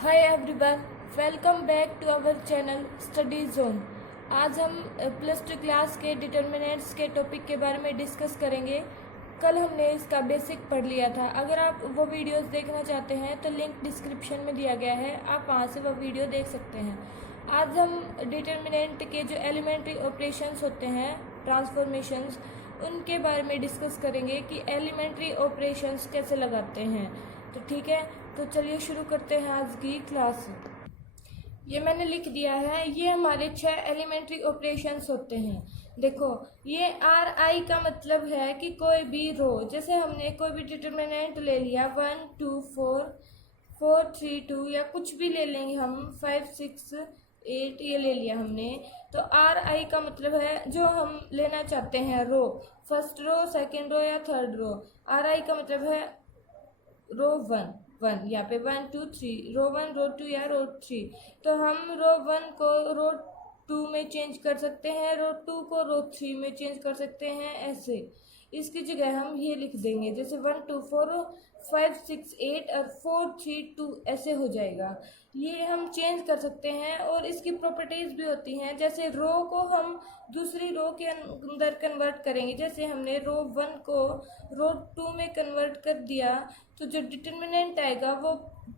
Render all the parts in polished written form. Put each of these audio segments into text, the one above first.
Hi everyone, welcome back to our channel study zone. आज हम plus two class के determinants के topic के बारे में डिस्कस करेंगे। कल हमने इसका बेसिक पढ़ लिया था। अगर आप वो वीडियोस देखना चाहते हैं तो लिंक डिस्क्रिप्शन में दिया गया है, आप वहाँ से वो वीडियो देख सकते हैं। आज हम डिटर्मिनेंट के जो एलिमेंट्री ऑपरेशंस होते हैं, ट्रांसफॉर्मेशंस, उनके बारे में डिस्कस करेंगे कि एलिमेंट्री ऑपरेशंस कैसे लगाते हैं। तो ठीक है, तो चलिए शुरू करते हैं आज की क्लास। ये मैंने लिख दिया है, ये हमारे 6 एलिमेंट्री ऑपरेशंस होते हैं। देखो, ये आर आई का मतलब है कि कोई भी रो, जैसे हमने कोई भी डिटर्मिनेंट ले लिया 1 2 4 4 3 2 या कुछ भी ले लेंगे हम 5 6 8 ये ले लिया हमने, तो आर आई का मतलब है जो हम लेना चाहते हैं रो, फर्स्ट रो, सेकेंड रो या थर्ड रो। आर आई का मतलब है रो 1 यहाँ पे 1 2 3, रो 1 रो 2 या रो 3। तो हम रो 1 को रो 2 में चेंज कर सकते हैं, रो 2 को रो 3 में चेंज कर सकते हैं। ऐसे इसकी जगह हम ये लिख देंगे, जैसे 1 2 4 5 6 8 और 4 3 2 ऐसे हो जाएगा। ये हम चेंज कर सकते हैं और इसकी प्रॉपर्टीज भी होती हैं। जैसे रो को हम दूसरी रो के अंदर कन्वर्ट करेंगे, जैसे हमने रो 1 को रो 2 में कन्वर्ट कर दिया, तो जो डिटर्मिनेंट आएगा वो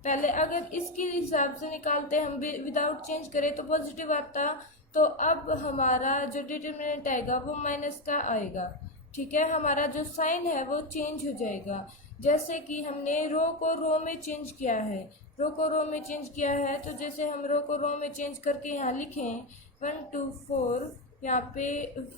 पहले, अगर इसके हिसाब से निकालते हम विदाउट चेंज करें तो पॉजिटिव आता, तो अब हमारा जो डिटर्मिनेंट आएगा वो माइनस का आएगा। ठीक है, हमारा जो साइन है वो चेंज हो जाएगा। जैसे कि हमने रो को रो में चेंज किया है, रो को रो में चेंज किया है, तो जैसे हम रो को रो में चेंज करके यहाँ लिखें 1 2 4, यहाँ पे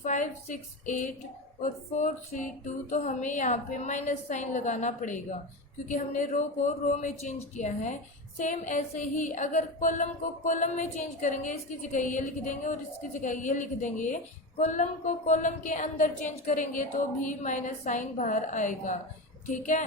5 6 8 और 4 3 2, तो हमें यहाँ पे माइनस साइन लगाना पड़ेगा क्योंकि हमने रो को रो में चेंज किया है। सेम ऐसे ही अगर कॉलम को कॉलम में चेंज करेंगे, इसकी जगह ये लिख देंगे और इसकी जगह ये लिख देंगे, कॉलम को कॉलम के अंदर चेंज करेंगे तो भी माइनस साइन बाहर आएगा। ठीक है,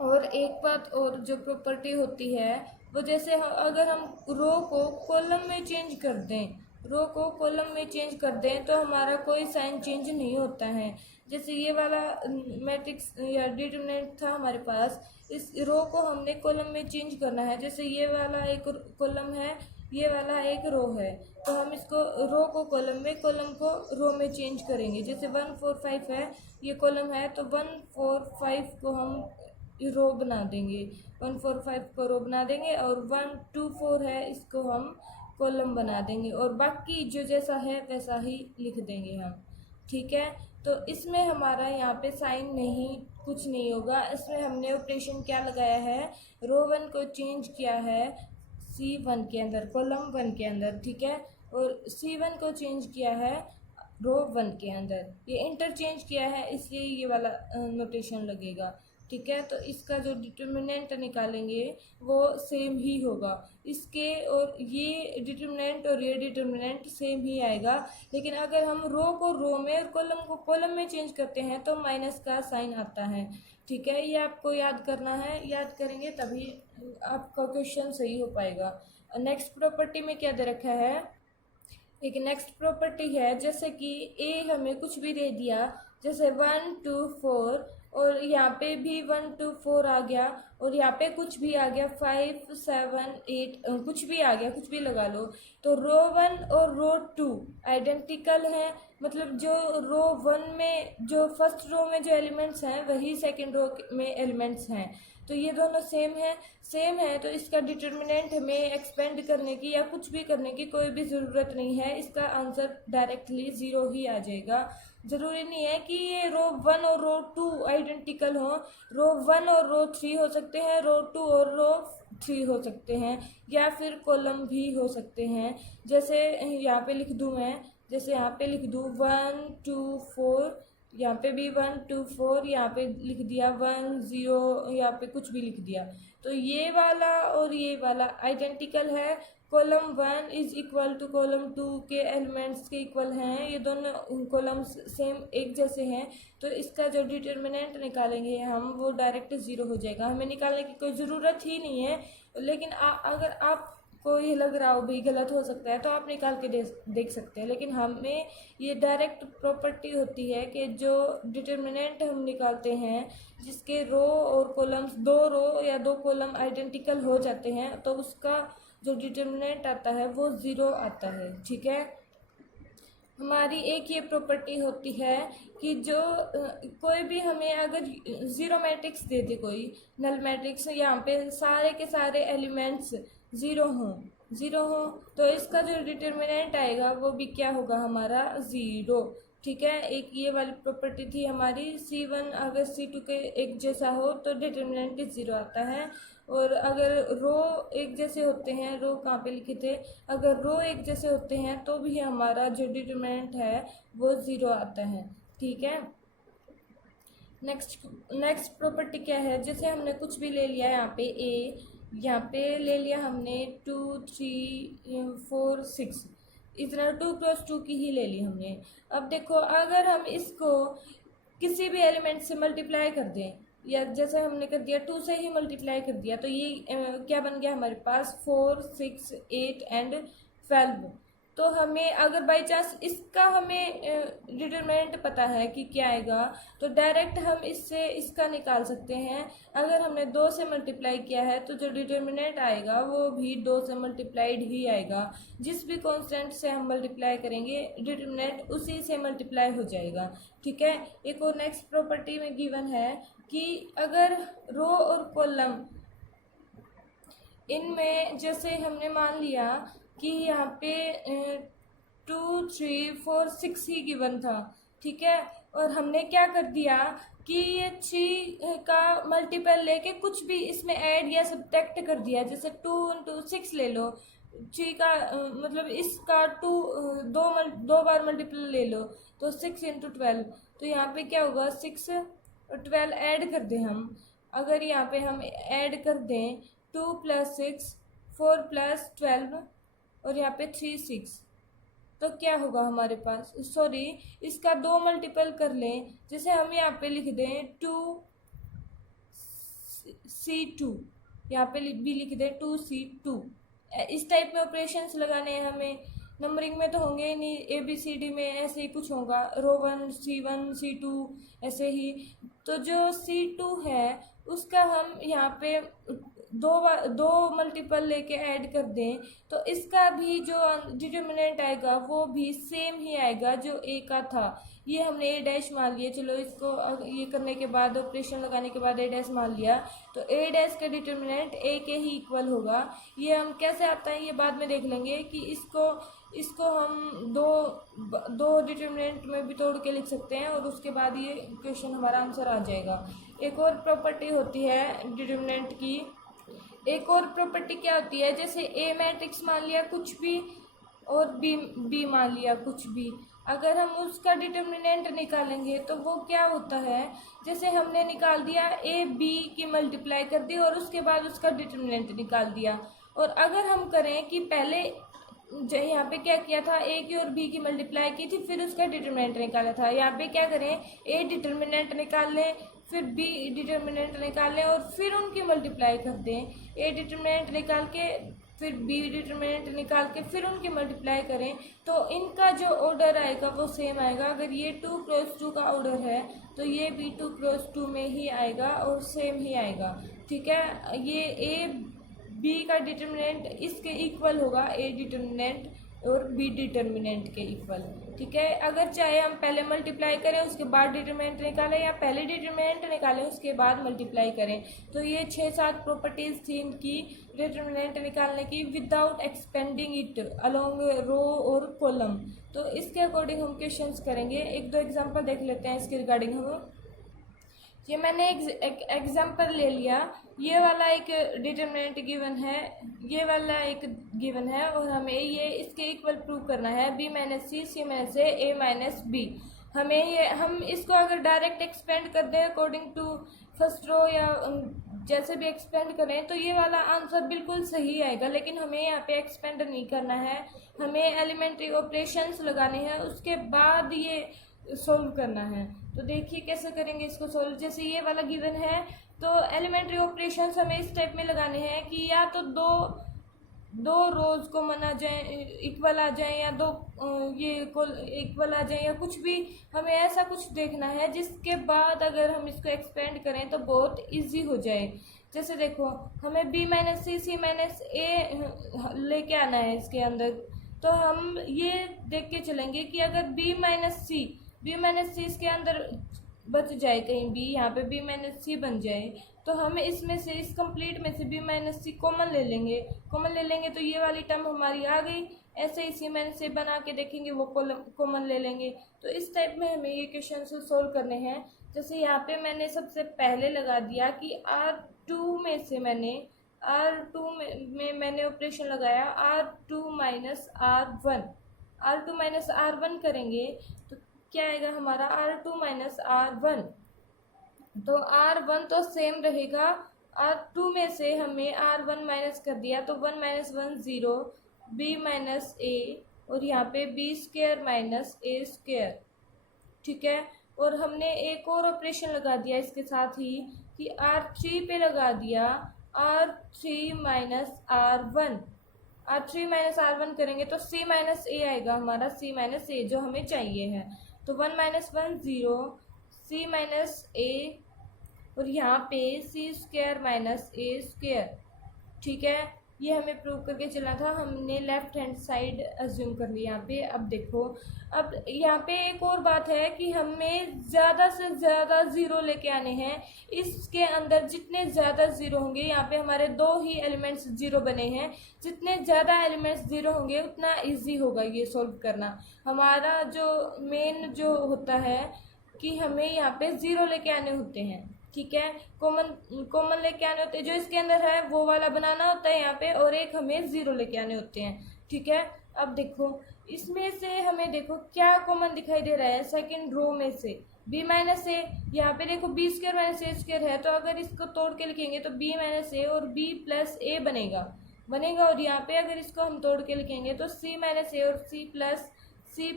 और एक बात और जो प्रॉपर्टी होती है वो, जैसे अगर हम रो को कॉलम में चेंज कर दें, रो को कॉलम में चेंज कर दें तो हमारा कोई साइन चेंज नहीं होता है। जैसे ये वाला मैट्रिक्स या डिटर्मिनेंट था हमारे पास, इस रो को हमने कॉलम में चेंज करना है। जैसे ये वाला एक कॉलम है, ये वाला एक रो है, तो हम इसको रो को कॉलम में, कॉलम को रो में चेंज करेंगे। जैसे 1 4 5 है, ये कॉलम है, तो 1 4 5 को हम रो बना देंगे, 1 4 5 को रो बना देंगे, और 1 2 4 है, इसको हम कॉलम बना देंगे, और बाकी जो जैसा है वैसा ही लिख देंगे हम। ठीक है, तो इसमें हमारा यहाँ पे साइन नहीं, कुछ नहीं होगा। इसमें हमने ऑपरेशन क्या लगाया है, रो 1 को चेंज किया है C1 के अंदर, कॉलम 1 के अंदर। ठीक है, और C1 को चेंज किया है रो 1 के अंदर, ये इंटरचेंज किया है, इसलिए ये वाला नोटेशन लगेगा। ठीक है, तो इसका जो डिटर्मिनेंट निकालेंगे वो सेम ही होगा, इसके और ये डिटर्मिनेंट और ये डिटर्मिनेंट सेम ही आएगा। लेकिन अगर हम रो को रो में और कॉलम को कॉलम में चेंज करते हैं तो माइनस का साइन आता है। ठीक है, ये आपको याद करना है, याद करेंगे तभी आपका क्वेश्चन सही हो पाएगा। नेक्स्ट प्रॉपर्टी में क्या दे रखा है, एक नेक्स्ट प्रॉपर्टी है, जैसे कि ए हमें कुछ भी दे दिया, जैसे 1 2 4, और यहाँ पे भी 1 2 4 आ गया, और यहाँ पे कुछ भी आ गया 5 7 8, कुछ भी आ गया, कुछ भी लगा लो, तो रो 1 और रो 2 आइडेंटिकल हैं। मतलब जो रो 1 में, जो फर्स्ट रो में जो एलिमेंट्स हैं वही सेकेंड रो में एलिमेंट्स हैं, तो ये दोनों सेम है, तो इसका डिटर्मिनेंट हमें एक्सपेंड करने की या कुछ भी करने की कोई भी ज़रूरत नहीं है। इसका आंसर डायरेक्टली 0 ही आ जाएगा। ज़रूरी नहीं है कि ये रो 1 और रो 2 आइडेंटिकल हो, रो 1 और रो 3 हो सकते हैं, रो 2 और रो 3 हो सकते हैं, या फिर कॉलम भी हो सकते हैं। जैसे यहाँ पे लिख दूँ मैं, जैसे यहाँ पे लिख दूँ 1 2 4, यहाँ पे भी 1 2 4, यहाँ पे लिख दिया 1 0, यहाँ पे कुछ भी लिख दिया, तो ये वाला और ये वाला आइडेंटिकल है। Column 1 is equal to column 2 के एलिमेंट्स के इक्वल हैं, ये दोनों कॉलम्स सेम एक जैसे हैं, तो इसका जो डिटर्मिनेंट निकालेंगे हम वो डायरेक्ट 0 हो जाएगा। हमें निकालने की कोई ज़रूरत ही नहीं है। लेकिन अगर आप को ये लग रहा हो भाई गलत हो सकता है तो आप निकाल के देख सकते हैं, लेकिन हमें ये डायरेक्ट प्रॉपर्टी होती है कि जो डिटर्मिनेंट हम निकालते हैं जिसके रो और कॉलम्स, 2 रो या 2 कॉलम आइडेंटिकल हो जाते हैं, तो उसका जो डिटर्मिनेंट आता है वो 0 आता है। ठीक है, हमारी एक ये प्रॉपर्टी होती है कि जो कोई भी हमें अगर ज़ीरो मैट्रिक्स दे दे, कोई नल मैट्रिक्स, यहाँ पे सारे के सारे एलिमेंट्स ज़ीरो हों तो इसका जो डिटर्मिनेंट आएगा वो भी क्या होगा, हमारा 0। ठीक है, एक ये वाली प्रॉपर्टी थी हमारी, C1 अगर C2 के एक जैसा हो तो डिटर्मिनेंट 0 आता है। और अगर रो एक जैसे होते हैं, रो कहाँ पे लिखे थे, अगर रो एक जैसे होते हैं तो भी हमारा जो डिटर्मिनेंट है वो 0 आता है। ठीक है, नेक्स्ट प्रॉपर्टी क्या है, जैसे हमने कुछ भी ले लिया, यहाँ पे A, यहाँ पे ले लिया हमने 2 3 4 6, इतना 2 क्रॉस 2 की ही ले ली हमने। अब देखो अगर हम इसको किसी भी एलिमेंट से मल्टीप्लाई कर दें, या जैसे हमने कर दिया 2 से ही मल्टीप्लाई कर दिया, तो ये क्या बन गया हमारे पास 4 6 8 एंड 12। तो हमें अगर बाई चांस इसका हमें डिटरमिनेंट पता है कि क्या आएगा, तो डायरेक्ट हम इससे इसका निकाल सकते हैं। अगर हमने 2 से मल्टीप्लाई किया है तो जो डिटरमिनेंट आएगा वो भी 2 से मल्टीप्लाइड ही आएगा। जिस भी कांस्टेंट से हम मल्टीप्लाई करेंगे डिटरमिनेंट उसी से मल्टीप्लाई हो जाएगा। ठीक है, एक और नेक्स्ट प्रॉपर्टी में गिवन है कि अगर रो और कॉलम इनमें, जैसे हमने मान लिया कि यहाँ पे 2 3 4 6 ही गिवन था। ठीक है, और हमने क्या कर दिया कि ये 3 का मल्टीपल लेके कुछ भी इसमें ऐड या सब्ट्रैक्ट कर दिया, जैसे 2 into 6 ले लो, 3 का मतलब इसका 2 बार मल्टीपल ले लो तो 6 into 12, तो यहाँ पे क्या होगा 6 और 12 ऐड कर दें हम। अगर यहाँ पे हम ऐड कर दें 2 + 6 4 + 12 और यहाँ पे 3 6, तो क्या होगा हमारे पास, सॉरी इसका 2 मल्टीपल कर लें, जैसे हम यहाँ पे लिख दें 2C2, यहाँ पे भी लिख दें 2C2। इस टाइप में ऑपरेशंस लगाने हैं हमें। नंबरिंग में तो होंगे ही नहीं, ABCD में ऐसे ही कुछ होगा, रो 1 C1 C2 ऐसे ही। तो जो C2 है उसका हम यहाँ पे 2 मल्टीपल लेके ऐड कर दें, तो इसका भी जो डिटर्मिनेंट आएगा वो भी सेम ही आएगा जो A का था। ये हमने A' मान लिया, चलो इसको ये करने के बाद, ऑपरेशन लगाने के बाद A' मान लिया, तो A' का डिटर्मिनेंट A के ही इक्वल होगा। ये हम कैसे आता है ये बाद में देख लेंगे कि इसको हम दो डिटर्मिनेंट में भी तोड़ के लिख सकते हैं और उसके बाद ये क्वेश्चन हमारा आंसर आ जाएगा। एक और प्रॉपर्टी होती है डिटर्मिनेंट की, एक और प्रॉपर्टी क्या होती है, जैसे A मैट्रिक्स मान लिया कुछ भी और B मान लिया कुछ भी, अगर हम उसका डिटर्मिनेंट निकालेंगे तो वो क्या होता है, जैसे हमने निकाल दिया A B की मल्टीप्लाई कर दी और उसके बाद उसका डिटर्मिनेंट निकाल दिया। और अगर हम करें कि पहले यहाँ पे क्या किया था, A की और B की मल्टीप्लाई की थी फिर उसका डिटर्मिनेंट निकाला था, यहाँ पे क्या करें A डिटर्मिनेंट निकाल लें फिर B डिटर्मिनेंट निकाल लें और फिर उनकी मल्टीप्लाई कर दें। A डिटर्मिनेंट निकाल के फिर B डिटर्मिनेंट निकाल के फिर उनकी मल्टीप्लाई करें, तो इनका जो ऑर्डर आएगा वो सेम आएगा। अगर ये 2 क्रॉस 2 का ऑर्डर है तो ये भी 2 क्रॉस 2 में ही आएगा और सेम ही आएगा। ठीक है, ये A B का डिटर्मिनेंट इसके इक्वल होगा, A डिटर्मिनेंट और B डिटर्मिनेंट के इक्वल। ठीक है, अगर चाहे हम पहले मल्टीप्लाई करें उसके बाद डिटर्मिनेंट निकालें या पहले डिटर्मिनेंट निकालें उसके बाद मल्टीप्लाई करें। तो ये 6-7 प्रॉपर्टीज थी इनकी डिटर्मिनेंट निकालने की विदाउट एक्सपेंडिंग इट अलोंग रो और कॉलम। तो इसके अकॉर्डिंग हम क्वेश्चंस करेंगे। 1-2 एग्जांपल देख लेते हैं इसके रिगार्डिंग हम। ये मैंने एक एग्जांपल ले लिया, ये वाला एक डिटर्मिनेंट गिवन है, ये वाला एक गिवन है और हमें ये इसके इक्वल प्रूव करना है B - C C - A - B। हम इसको अगर डायरेक्ट एक्सपेंड कर दें अकॉर्डिंग टू फर्स्ट रो या जैसे भी एक्सपेंड करें तो ये वाला आंसर बिल्कुल सही आएगा, लेकिन हमें यहाँ पे एक्सपेंड नहीं करना है, हमें एलिमेंट्री ऑपरेशंस लगाने हैं उसके बाद ये सोल्व करना है। तो देखिए कैसे करेंगे इसको सोल्व। जैसे ये वाला गिवन है तो एलिमेंट्री ऑपरेशंस हमें इस टाइप में लगाने हैं कि या तो दो रोज कॉमन आ जाए, इक्वल आ जाए, या दो ये इक्वल आ जाए, या कुछ भी हमें ऐसा कुछ देखना है जिसके बाद अगर हम इसको एक्सपेंड करें तो बहुत इजी हो जाए। जैसे देखो, हमें b माइनस सी माइनस ए लेके आना है इसके अंदर, तो हम ये देख के चलेंगे कि अगर b माइनस सी इसके अंदर बच जाए, कहीं b यहाँ पे b माइनस सी बन जाए, तो हम इसमें से, इस कंप्लीट में से b माइनस सी कॉमन ले लेंगे तो ये वाली टर्म हमारी आ गई। ऐसे ही c माइनस से बना के देखेंगे, वो कॉमन ले लेंगे। तो इस टाइप में हमें ये क्वेश्चन सोल्व करने हैं। जैसे यहाँ पे मैंने सबसे पहले लगा दिया कि R2 में से मैंने ऑपरेशन लगाया R2 माइनस R1 करेंगे तो क्या आएगा हमारा R2 माइनस R1। तो R1 तो सेम रहेगा, R2 में से हमें R1 माइनस कर दिया तो 1 माइनस 1 0, b माइनस ए, और यहाँ पे b स्क्वायर माइनस ए स्क्वायर। ठीक है, और हमने एक और ऑपरेशन लगा दिया इसके साथ ही कि R3 पे लगा दिया R3 माइनस R1 करेंगे तो c माइनस ए आएगा हमारा, c माइनस ए जो हमें चाहिए है। तो 1 माइनस 1 0, c माइनस ए, और यहाँ पे c स्क्वायर माइनस ए स्क्वायर। ठीक है, ये हमें प्रूव करके चलना था, हमने लेफ्ट हैंड साइड अज्यूम कर लिया यहाँ पे। अब देखो, अब यहाँ पे एक और बात है कि हमें ज़्यादा से ज़्यादा ज़ीरो लेके आने हैं। इसके अंदर जितने ज़्यादा ज़ीरो होंगे, यहाँ पे हमारे दो ही एलिमेंट्स ज़ीरो बने हैं, जितने ज़्यादा एलिमेंट्स ज़ीरो होंगे उतना इजी होगा ये सॉल्व करना। हमारा जो मेन जो होता है कि हमें यहाँ पे ज़ीरो लेके आने होते हैं। ठीक है, कॉमन लेके आने होते हैं, जो इसके अंदर है वो वाला बनाना होता है यहाँ पे, और एक हमें जीरो लेके आने होते हैं। ठीक है, अब देखो इसमें से हमें देखो क्या कॉमन दिखाई दे रहा है सेकंड रो में से, b माइनस ए। यहाँ पे देखो b स्क्वायर माइनस ए स्क्वायर है, तो अगर इसको तोड़ के लिखेंगे तो b माइनस ए और b प्लस ए बनेगा। और यहाँ पे अगर इसको हम तोड़ के लिखेंगे तो c माइनस ए और c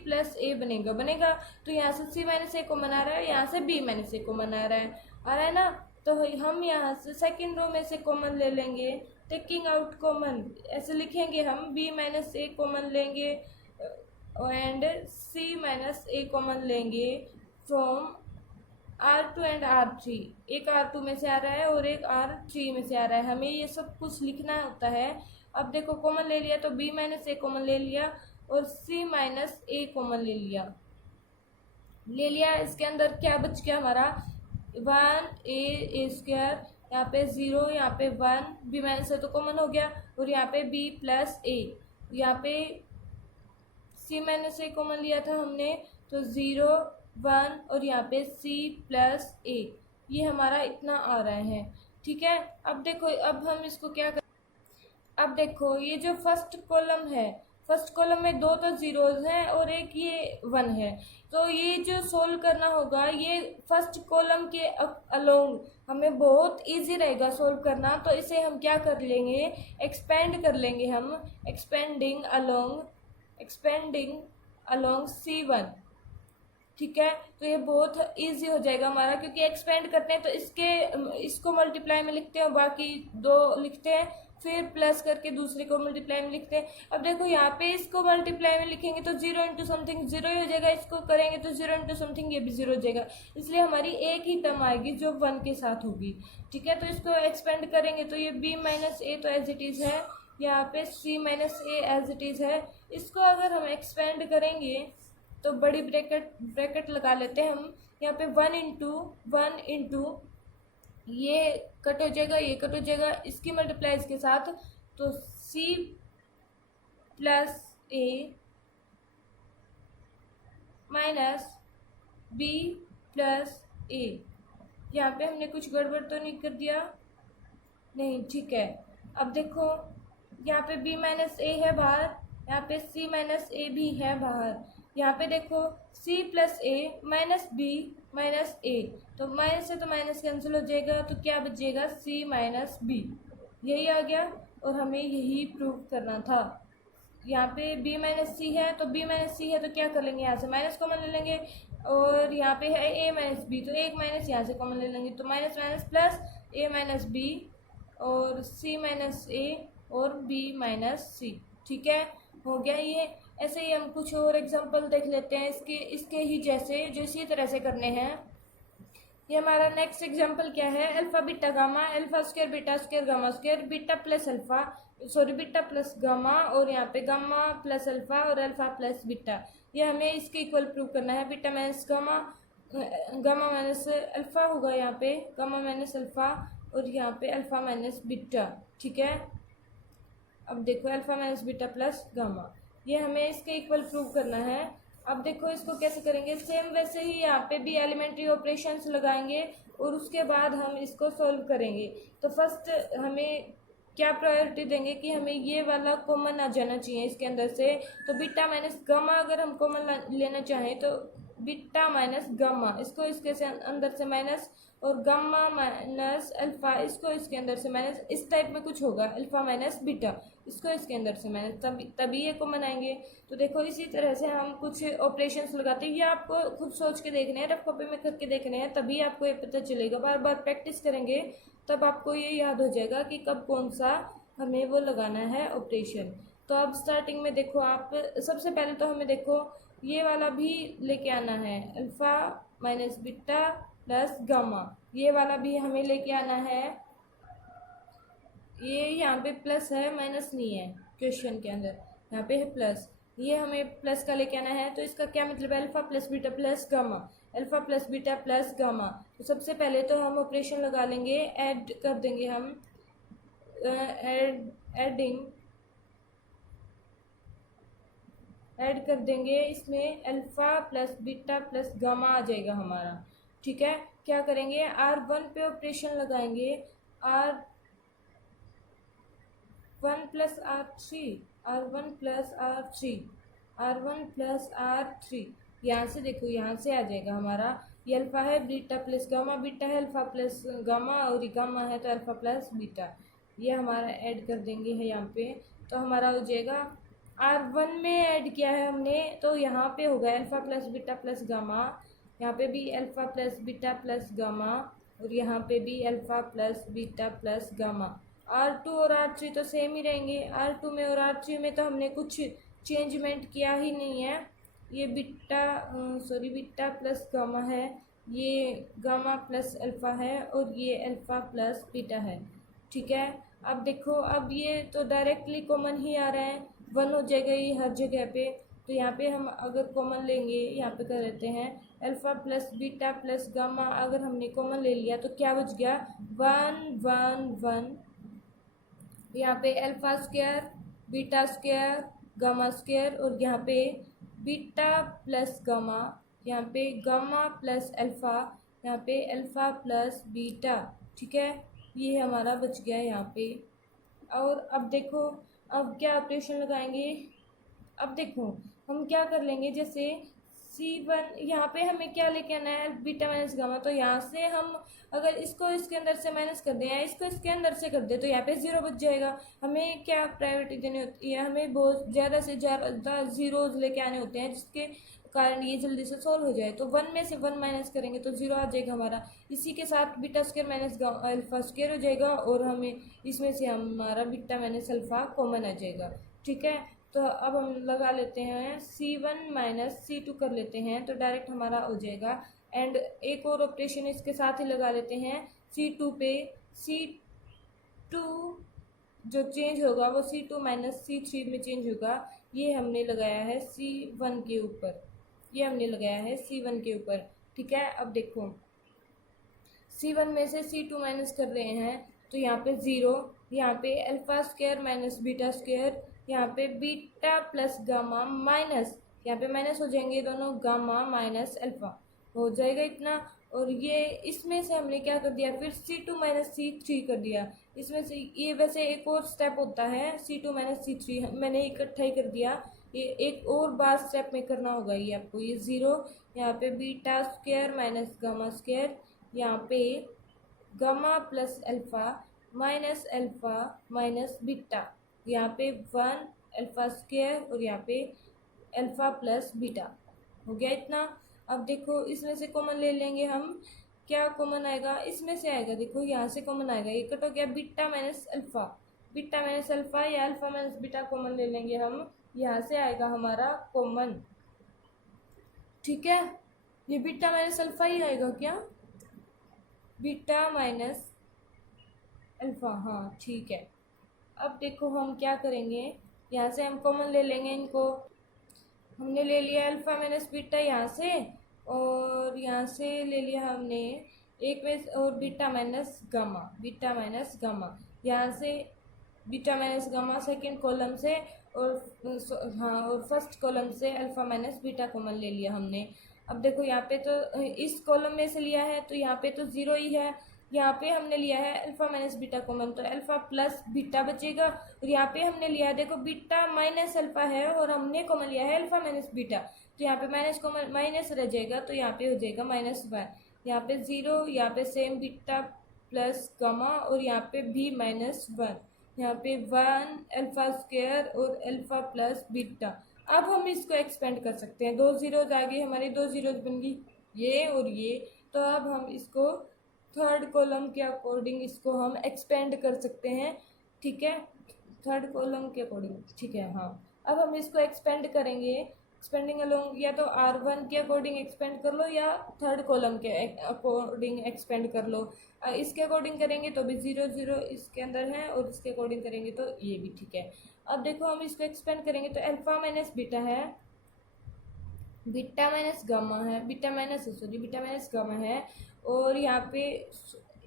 प्लस ए बनेगा। तो यहाँ से c माइनस ए कॉमन आ रहा है, यहाँ से b माइनस ए कॉमन आ रहा है ना। तो हम यहाँ से सेकंड रो में से कॉमन ले लेंगे, टेकिंग आउट कॉमन ऐसे लिखेंगे हम, b माइनस ए कॉमन लेंगे and c minus A common लेंगे फ्रॉम R2 एंड R3। एक R2 में से आ रहा है और एक R3 में से आ रहा है, हमें ये सब कुछ लिखना होता है। अब देखो कॉमन ले लिया तो b माइनस ए कॉमन ले लिया और c माइनस ए कॉमन ले लिया। इसके अंदर क्या बच गया हमारा, 1 ए स्क्वायर, यहाँ पे 0, यहाँ पे 1, b माइनस ए तो कॉमन हो गया, और यहाँ पे b प्लस ए, यहाँ पे c माइनस ए कॉमन लिया था हमने तो 0 1, और यहाँ पे c प्लस ए, ये हमारा इतना आ रहा है। ठीक है, अब देखो, अब हम इसको क्या कर, अब देखो ये जो फर्स्ट कॉलम है, फर्स्ट कॉलम में दो तो जीरोज हैं और एक ये 1 है, तो ये जो सोल्व करना होगा ये फर्स्ट कॉलम के अलोंग हमें बहुत इजी रहेगा सोल्व करना। तो इसे हम क्या कर लेंगे, एक्सपेंड कर लेंगे हम, एक्सपेंडिंग अलोंग C1। ठीक है, तो ये बहुत इजी हो जाएगा हमारा, क्योंकि एक्सपेंड करते हैं तो इसको मल्टीप्लाई में लिखते हैं, बाकी दो लिखते हैं, फिर प्लस करके दूसरे को मल्टीप्लाई में लिखते हैं। अब देखो यहाँ पे इसको मल्टीप्लाई में लिखेंगे तो 0 इंटू समथिंग 0 ही हो जाएगा, इसको करेंगे तो 0 इंटू समथिंग ये भी 0 हो जाएगा, इसलिए हमारी एक ही टर्म आएगी जो 1 के साथ होगी। ठीक है, तो इसको एक्सपेंड करेंगे तो ये b माइनस ए तो एज इट इज़ है, यहाँ पे c minus a as it is है। इसको अगर हम एक्सपेंड करेंगे तो बड़ी ब्रैकेट लगा लेते हैं हम, यहाँ पे 1 इंटू ये कट हो जाएगा, ये कट हो जाएगा, इसकी मल्टीप्लाई इसके साथ, तो c प्लस ए माइनस b प्लस ए। यहाँ पे हमने कुछ गड़बड़ तो नहीं कर दिया, नहीं, ठीक है। अब देखो यहाँ पे b माइनस ए है बाहर, यहाँ पे c माइनस ए भी है बाहर, यहाँ पे देखो c प्लस ए माइनस b माइनस ए, तो माइनस से तो माइनस कैंसिल हो जाएगा, तो क्या बचेगा c माइनस b, यही आ गया। और हमें यही प्रूव करना था। यहाँ पे b माइनस सी है, तो b माइनस सी है तो क्या कर लेंगे, यहाँ से माइनस कॉमन ले लेंगे, और यहाँ पे है a माइनस बी, तो एक माइनस यहाँ से कॉमन ले लेंगे, तो minus minus plus a minus b और c माइनस ए और बी माइनस सी। ठीक है, हो गया ये। ऐसे ही हम कुछ और एग्जांपल देख लेते हैं इसके ही जैसे, जो इसी तरह से करने हैं। ये हमारा नेक्स्ट एग्जांपल क्या है, alpha beta gamma, alpha square beta square gamma square, beta plus alpha, sorry beta plus gamma, और यहाँ पे गामा प्लस अल्फा और अल्फा प्लस बीटा। ये हमें इसके इक्वल प्रूव करना है। Beta minus gamma, gamma minus alpha होगा यहाँ पे, गामा माइनस अल्फा, और यहाँ पे अल्फा माइनस बीटा। ठीक है, अब देखो alpha minus beta plus gamma, ये हमें इसके इक्वल प्रूव करना है। अब देखो इसको कैसे करेंगे, सेम वैसे ही यहाँ पे भी एलिमेंट्री ऑपरेशंस लगाएंगे और उसके बाद हम इसको सॉल्व करेंगे। तो फर्स्ट हमें क्या प्रायोरिटी देंगे कि हमें ये वाला कॉमन आ जाना चाहिए इसके अंदर से। तो बीटा माइनस गामा अगर हम कॉमन लेना चाहें तो बीटा माइनस गामा, इसको इसके से अंदर से माइनस, और गामा माइनस अल्फा, इसको इसके अंदर से माइनस, इस टाइप में कुछ होगा। अल्फा माइनस बीटा, इसको इसके अंदर से माइनस, तभी ये कॉमन आएंगे। तो देखो इसी तरह से हम कुछ ऑपरेशंस लगाते हैं। ये आपको खुद सोच के देखने हैं, रफ कॉपी में करके देखने हैं, तभी आपको ये पता चलेगा। बार बार प्रैक्टिस करेंगे तब आपको ये याद हो जाएगा कि कब कौन सा हमें वो लगाना है ऑपरेशन। तो अब स्टार्टिंग में देखो आप, सबसे पहले तो हमें देखो ये वाला भी लेके आना है, alpha minus beta plus gamma, ये वाला भी हमें लेके आना है। ये यहाँ पे प्लस है, माइनस नहीं है क्वेश्चन के अंदर, यहाँ पे है प्लस, ये हमें प्लस का लेके आना है। तो इसका क्या मतलब है, alpha plus beta plus gamma, alpha plus beta plus gamma. तो सबसे पहले तो हम ऑपरेशन लगा लेंगे, ऐड कर देंगे हम, ऐड कर देंगे, इसमें alpha plus beta plus gamma आ जाएगा हमारा। ठीक है, क्या करेंगे, R1 पे ऑपरेशन लगाएंगे, R1 plus R3, R1 plus R3, R1 plus R3, यहाँ से देखो यहाँ से आ जाएगा हमारा, ये अल्फा है बीटा प्लस गामा, बीटा है अल्फा प्लस गामा, और ये गामा है तो अल्फा प्लस बीटा। ये हमारा ऐड कर देंगे है यहाँ पे, तो हमारा हो जाएगा R1 में ऐड किया है हमने, तो यहाँ पे होगा alpha plus beta plus gamma, यहाँ पे भी alpha plus beta plus gamma, और यहाँ पे भी alpha plus beta plus gamma. R2 और R3 तो सेम ही रहेंगे, R2 में और R3 में तो हमने कुछ चेंजमेंट किया ही नहीं है। ये बीटा प्लस गामा है, ये गामा प्लस अल्फा है, और ये अल्फा प्लस बीटा है। ठीक है, अब देखो अब ये तो डायरेक्टली कॉमन ही आ रहा है, 1 हो जाएगा ये हर जगह पे। तो यहाँ पे हम अगर कॉमन लेंगे, यहाँ पे कर लेते हैं alpha plus beta plus gamma, अगर हमने कॉमन ले लिया तो क्या बच गया, 1 1 1। यहाँ पे alpha square beta square gamma square, और यहाँ पे बीटा प्लस गामा, यहाँ पे गामा प्लस अल्फा, यहाँ पे अल्फा प्लस बीटा। ठीक है, ये हमारा बच गया यहाँ पे। और अब देखो अब क्या ऑपरेशन लगाएंगे, अब देखो हम क्या कर लेंगे, जैसे C1 यहाँ पे हमें क्या लेके आना है, बीटा माइनस गामा, तो यहाँ से हम अगर इसको इसके अंदर से माइनस कर दें या इसको इसके अंदर से कर दे तो यहाँ पे 0 बच जाएगा। हमें क्या प्रायोरिटी देनी होती है, हमें बहुत ज़्यादा से ज़्यादा जीरोज लेके आने होते हैं, जिसके कारण ये जल्दी से सॉल्व हो जाए। तो 1 में से 1 माइनस करेंगे तो 0 आ जाएगा हमारा। इसी के साथ beta square minus alpha square हो जाएगा, और हमें इसमें से हमारा बीटा माइनस अल्फा कॉमन आ जाएगा। ठीक है, तो अब हम लगा लेते हैं C1 माइनस C2 कर लेते हैं, तो डायरेक्ट हमारा हो जाएगा। एंड एक और ऑपरेशन इसके साथ ही लगा लेते हैं, C2 पे C2 जो चेंज होगा वो C2 माइनस C3 में चेंज होगा। ये हमने लगाया है C1 के ऊपर, ये हमने लगाया है C1 के ऊपर। ठीक है, अब देखो C1 में से C2 माइनस कर रहे हैं, तो यहाँ पे 0, यहाँ पे alpha square minus beta square, यहाँ पे बीटा प्लस गामा माइनस, यहाँ पे माइनस हो जाएंगे दोनों, गामा माइनस अल्फा हो जाएगा इतना। और ये इसमें से हमने क्या कर दिया, फिर C2 माइनस C3 कर दिया। इसमें से ये वैसे एक और स्टेप होता है, C2 माइनस C3 मैंने इकट्ठा ही कर दिया, ये एक और बार स्टेप में करना होगा ये आपको। ये 0, यहाँ पे beta square minus gamma square, यहाँ पे gamma plus alpha minus beta, यहाँ पे 1 अल्फा स्क्वायर, और यहाँ पे अल्फा प्लस बीटा हो गया इतना। अब देखो इसमें से कॉमन ले लेंगे हम, क्या कॉमन आएगा, इसमें से आएगा, देखो यहाँ से कॉमन आएगा, ये कट हो गया beta minus alpha, beta minus alpha या अल्फ़ा माइनस बीटा कॉमन ले लेंगे हम, यहाँ से आएगा हमारा कॉमन। ठीक है, ये बीटा माइनस अल्फ़ा ही आएगा क्या, बीटा माइनस अल्फ़ा, हाँ ठीक है। अब देखो हम क्या करेंगे, यहाँ से हम कॉमन ले लेंगे इनको। हमने ले लिया अल्फ़ा माइनस बीटा यहाँ से, और यहाँ से ले लिया हमने एक में, और beta minus gamma, beta minus gamma यहाँ से, beta minus gamma second column से, और हाँ और फर्स्ट कॉलम से अल्फ़ा माइनस बीटा कॉमन ले लिया हमने। अब देखो यहाँ पे तो इस कॉलम में से लिया है तो यहाँ पे तो ज़ीरो ही है, यहाँ पे हमने लिया है अल्फ़ा माइनस बीटा कॉमन तो अल्फ़ा प्लस बीटा बचेगा, और यहाँ पे हमने लिया है देखो बीटा माइनस अल्फ़ा है और हमने कॉमन लिया है अल्फ़ा माइनस बीटा, तो यहाँ पे माइनस कॉमन माइनस रह जाएगा तो यहाँ पे हो जाएगा -1, यहाँ पे 0, यहाँ पे सेम बीटा प्लस गामा, और यहाँ पे भी -1, यहाँ पे 1 अल्फ़ा स्क्वायर और अल्फ़ा प्लस बीटा। अब हम इसको एक्सपेंड कर सकते हैं, 2 ज़ीरोज़ आ गई हमारी, 2 ज़ीरोज़ बन गई ये और ये, तो अब हम इसको थर्ड कॉलम के अकॉर्डिंग इसको हम एक्सपेंड कर सकते हैं। ठीक है, थर्ड कॉलम के अकॉर्डिंग, ठीक है हाँ। अब हम इसको एक्सपेंड करेंगे, एक्सपेंडिंग अलोंग, या तो R1 के अकॉर्डिंग एक्सपेंड कर लो या थर्ड कॉलम के अकॉर्डिंग एक्सपेंड कर लो। इसके अकॉर्डिंग करेंगे तो भी 0 0 इसके अंदर है, और इसके अकॉर्डिंग करेंगे तो ये भी ठीक है। अब देखो हम इसको एक्सपेंड करेंगे तो अल्फ़ा माइनस बीटा है, बीटा माइनस गामा है, बीटा माइनस गामा है, और यहाँ पे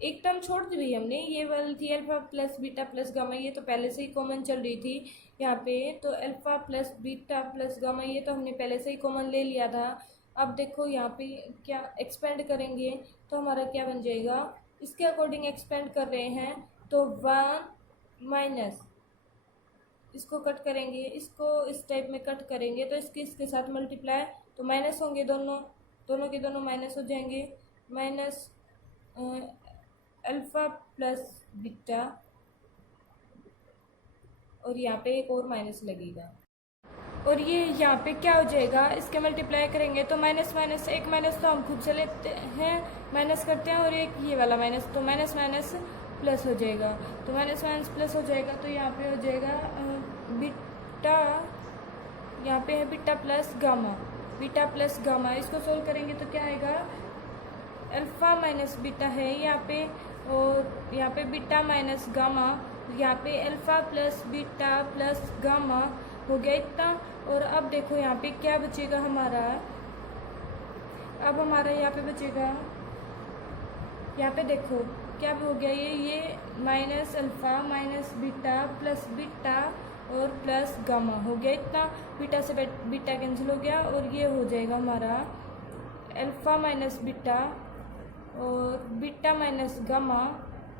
एक टर्म छोड़ दी हुई हमने, ये वाली थी alpha plus beta plus gamma, ये तो पहले से ही कॉमन चल रही थी यहाँ पे, तो alpha plus beta plus gamma ये तो हमने पहले से ही कॉमन ले लिया था। अब देखो यहाँ पे क्या एक्सपेंड करेंगे तो हमारा क्या बन जाएगा, इसके अकॉर्डिंग एक्सपेंड कर रहे हैं तो 1 माइनस, इसको कट करेंगे, इसको इस टाइप में कट करेंगे तो इसके साथ मल्टीप्लाई, तो माइनस होंगे दोनों के दोनों माइनस हो जाएंगे, माइनस अल्फ़ा प्लस बीटा, और यहाँ पे एक और माइनस लगेगा, और ये यहाँ पे क्या हो जाएगा, इसके मल्टीप्लाई करेंगे तो माइनस माइनस, एक माइनस तो हम खुद से लेते हैं, माइनस करते हैं, और एक ये वाला माइनस, तो माइनस माइनस प्लस हो जाएगा, तो माइनस माइनस प्लस हो जाएगा, तो यहाँ पे हो जाएगा बीटा, यहाँ पे है beta plus gamma, beta plus gamma, इसको सोल्व करेंगे तो क्या आएगा, अल्फ़ा माइनस बीटा है यहाँ पे, और यहाँ पे बीटा माइनस गामा, यहाँ पे alpha plus beta plus gamma हो गया इतना। और अब देखो यहाँ पे क्या बचेगा हमारा, अब हमारा यहाँ पे बचेगा, यहाँ पे देखो क्या हो गया, ये minus alpha minus beta plus beta और प्लस गामा हो गया इतना, बीटा से बीटा कैंसिल हो गया, और ये हो जाएगा हमारा अल्फ़ा माइनस बीटा और बीटा माइनस गामा,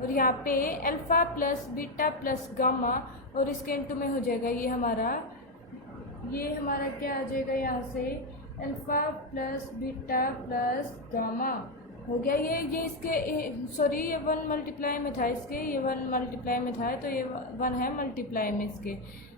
और यहाँ पे alpha plus beta plus gamma, और इसके इनटू में हो जाएगा ये हमारा क्या आ जाएगा, यहाँ से alpha plus beta plus gamma हो गया, ये इसके सॉरी ये 1 मल्टीप्लाई में था इसके, ये 1 मल्टीप्लाई में था तो ये 1 है मल्टीप्लाई में इसके,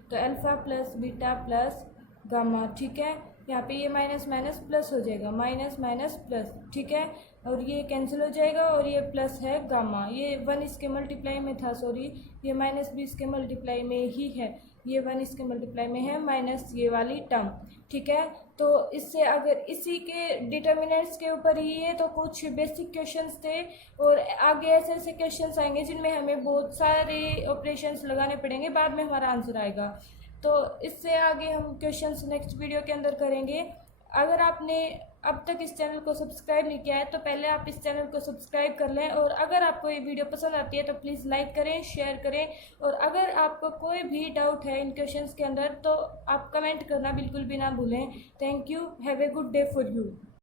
तो alpha plus beta plus gamma. ठीक है, यहाँ पे ये माइनस माइनस प्लस हो जाएगा, माइनस माइनस प्लस, ठीक है, और ये कैंसिल हो जाएगा, और ये प्लस है गामा, ये 1 इसके मल्टीप्लाई में था, सॉरी ये माइनस भी इसके मल्टीप्लाई में ही है, ये 1 इसके मल्टीप्लाई में है, माइनस ये वाली टर्म। ठीक है, तो इससे अगर इसी के डिटर्मिनेंट्स के ऊपर ही है तो कुछ बेसिक क्वेश्चंस थे, और आगे ऐसे ऐसे क्वेश्चंस आएंगे जिनमें हमें बहुत सारे ऑपरेशंस लगाने पड़ेंगे, बाद में हमारा आंसर आएगा। तो इससे आगे हम क्वेश्चंस नेक्स्ट वीडियो के अंदर करेंगे। अगर आपने अब तक इस चैनल को सब्सक्राइब नहीं किया है तो पहले आप इस चैनल को सब्सक्राइब कर लें, और अगर आपको ये वीडियो पसंद आती है तो प्लीज़ लाइक करें, शेयर करें, और अगर आपको कोई भी डाउट है इन क्वेश्चंस के अंदर तो आप कमेंट करना बिल्कुल भी ना भूलें। Thank you, have a good day for you.